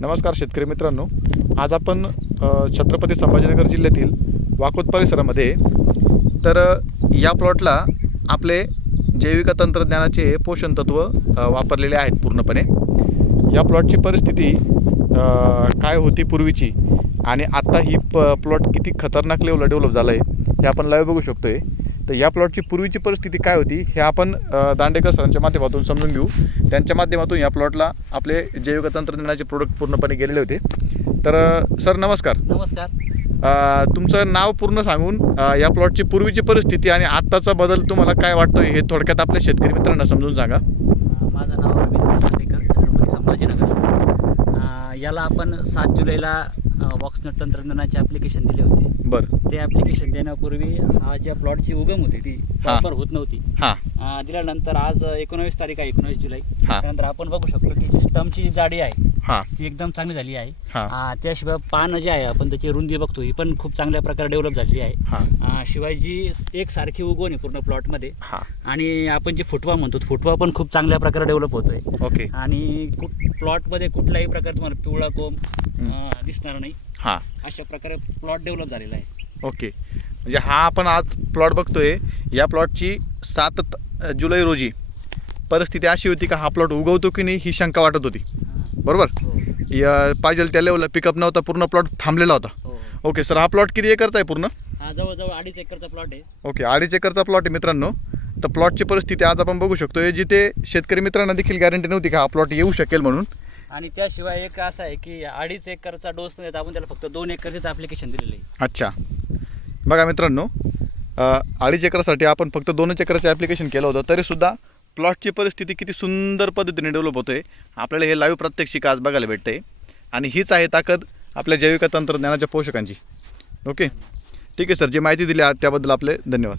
नमस्कार शेतकरी मित्रांनो, आज आपण छत्रपती संभाजीनगर जिल्ह्यातील वाकोद परिसरामध्ये तर या प्लॉटला आपले जैविक तंत्रज्ञानाचे पोषण तत्व वापरलेले आहेत पूर्णपणे। या प्लॉटची परिस्थिती काय होती पूर्वीची आणि आता ही प्लॉट किती खतरनाक लेवलला डेव्हलप झालं आहे हे आपण लाईव्ह बघू शकतोय। तर या प्लॉटची पूर्वीची परिस्थिती काय होती हे आपण दांडेकर सरांच्या माध्यमातून समजून घेऊ। त्यांच्या माध्यमातून या प्लॉटला आपले जैविक तंत्रज्ञानाचे प्रोडक्ट पूर्णपणे गेलेले होते। तर सर नमस्कार। नमस्कार। तुमचं नाव पूर्ण सांगून या प्लॉटची पूर्वीची परिस्थिती आणि आत्ताचा बदल तुम्हाला काय वाटतोय हे थोडक्यात आपल्या शेतकरी मित्रांना समजून सांगा। माझं नाव रवींद्र दांडेकर, छत्रपती संभाजीनगर। याला आपण 7 जुलैला वॉक्सनट तंत्रज्ञानाचे ॲप्लिकेशन दिले होते। बरं, ते ॲप्लिकेशन देण्यापूर्वी हा ज्या प्लॉटची उगम होती ती प्रॉपर होत नव्हती। दिल्यानंतर आज 19 तारीख आहे, 19 जुलै। त्यानंतर आपण बघू शकतो की स्टमची जी जाडी आहे ती एकदम चांगली झाली आहे। त्याशिवाय पान जे आहे आपण त्याची रुंदी बघतो ही पण खूप चांगल्या प्रकारे डेव्हलप झालेली आहे। शिवाय जी एकसारखी उगवण आहे पूर्ण प्लॉटमध्ये आणि आपण जे फुटवा म्हणतो फुटवा पण खूप चांगल्या प्रकारे डेव्हलप होतोय। ओके। आणि प्लॉटमध्ये कुठल्याही प्रकारे तुम्हाला पिवळा कोंब दिसणार नाही, अशा प्रकारे प्लॉट डेव्हलप झालेला आहे। ओके, म्हणजे हा आपण आज प्लॉट बघतोय। या प्लॉटची 7 जुलै रोजी परिस्थिती अशी होती का हा प्लॉट उगवतो की नाही ही शंका वाटत होती, बरोबर? पाहिजे त्या लेवलला पिकअप नव्हता, पूर्ण प्लॉट थांबलेला होता। ओके सर, हा प्लॉट किती एकरचा आहे पूर्ण? हा जवळजवळ 2.5 एकरचा प्लॉट आहे। ओके, 2.5 एकरचा प्लॉट आहे मित्रांनो। तर प्लॉटची परिस्थिती आज आपण बघू शकतोय, जिथे शेतकरी मित्रांना देखील गॅरंटी नव्हती का हा प्लॉट येऊ शकेल म्हणून। आणि त्याशिवाय एक असं आहे की 2.5 एकरचा डोस न देता आपण त्याला फक्त 2 एकरचं ॲप्लिकेशन दिलेलं आहे। अच्छा, बघा मित्रांनो, 2.5 एकरसाठी आपण फक्त 2 एकरचं ॲप्लिकेशन केलं होतं, तरीसुद्धा प्लॉटची परिस्थिती किती सुंदर पद्धतीने डेव्हलप होतोय आपल्याला हे लाईव्ह प्रात्यक्षिक आज बघायला भेटते। आणि हीच आहे ताकद आपल्या जैविक तंत्रज्ञानाच्या पोषकांची। ओके, ठीक आहे सर, जी माहिती दिली त्याबद्दल आपले धन्यवाद।